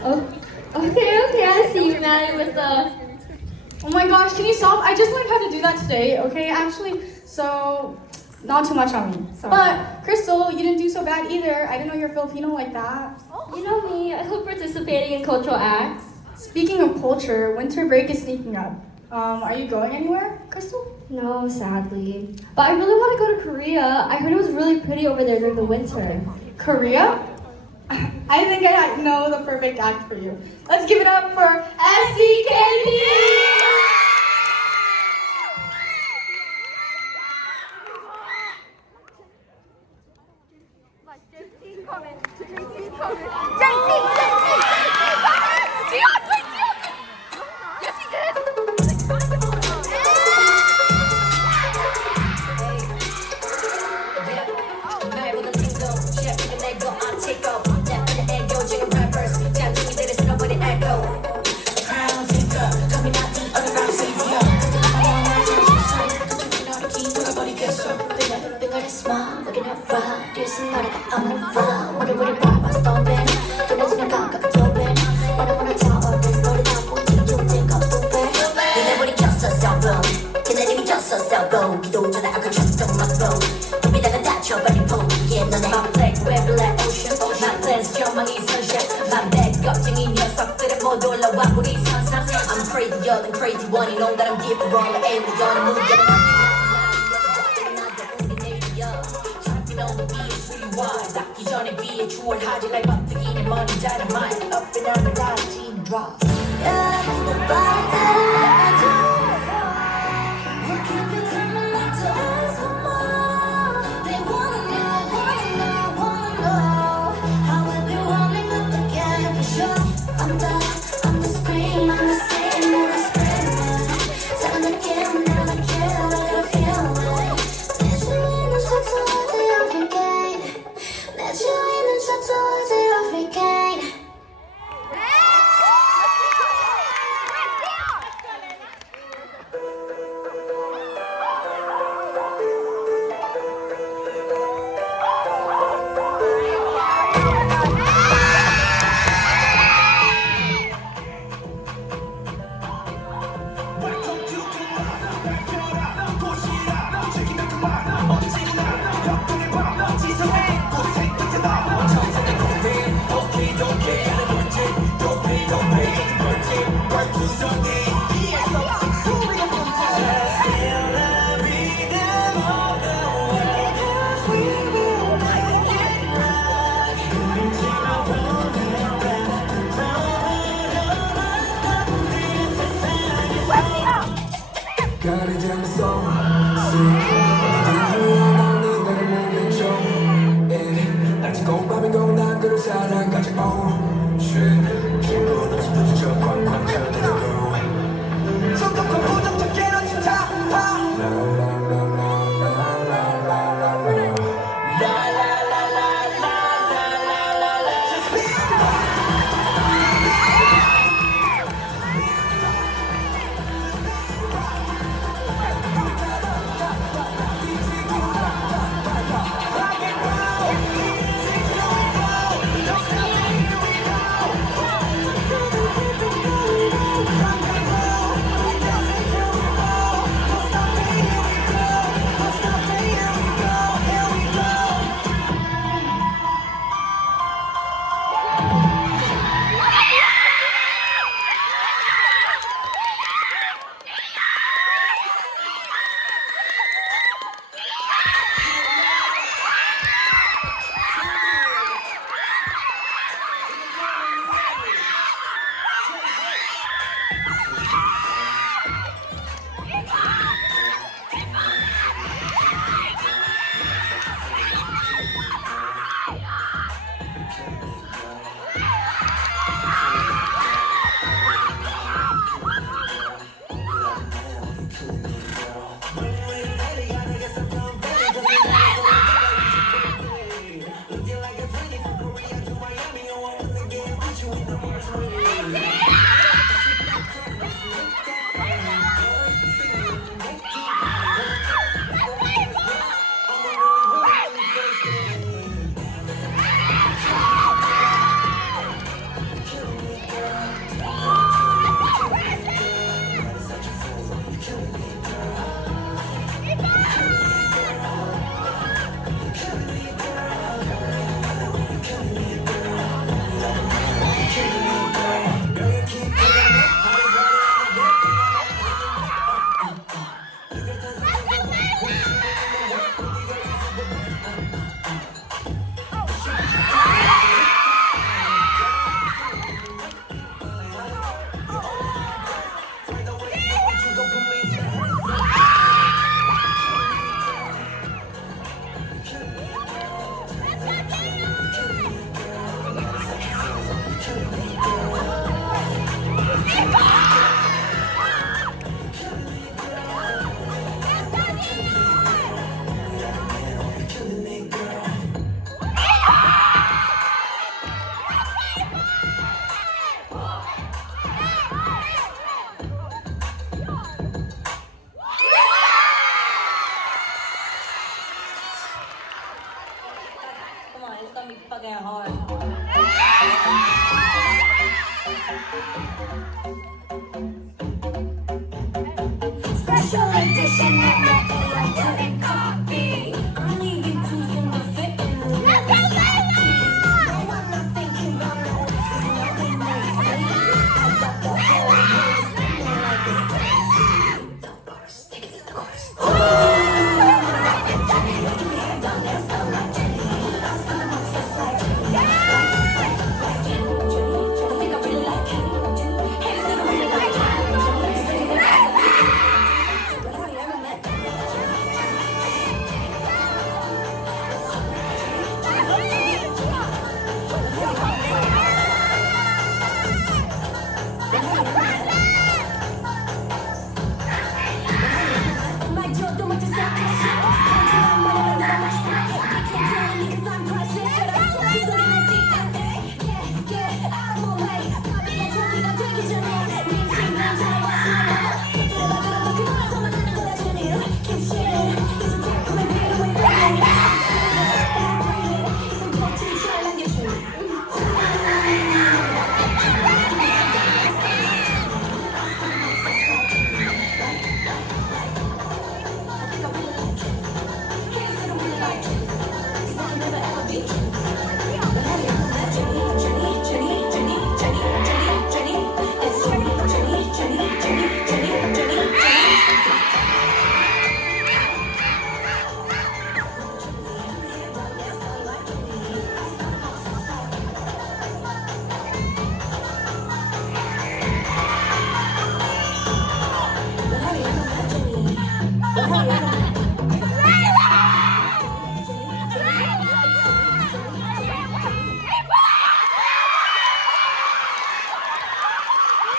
Oh, okay, I see you, man, with the... Oh my gosh, can you stop? I just learned how to do that today, okay? Actually, so not too much on me. Sorry. But Crystal, you didn't do so bad either. I didn't know you're Filipino like that. You know me, I love participating in cultural acts. Speaking of culture, winter break is sneaking up. Are you going anywhere, Crystal? No, sadly. But I really want to go to Korea. I heard it was really pretty over there during the winter. Korea? I think I know the perfect act for you. Let's give it up for Sckp! I'm crazier than crazy one, you know that I'm different, like hey, we're gonna move, get it. Trapping on the beat is really wild. 닿기 전에 비에 추월하지 like 막대기는 money dynamite. Up and down the line, team drops. Yeah, nobody I do before. We'll keep you coming back to us for more. They wanna know how we've been warming up again for sure. I'm the scream, I'm the same, never screaming. Telling the game, never care, I gotta feel it. Let you in the shot towards the every gate. Let you in the shot towards the every gate. Gotta jam the song, sing. 나를 모르는 종, yeah. 나 지금 밤이 고 난 그를 살아가지, oh.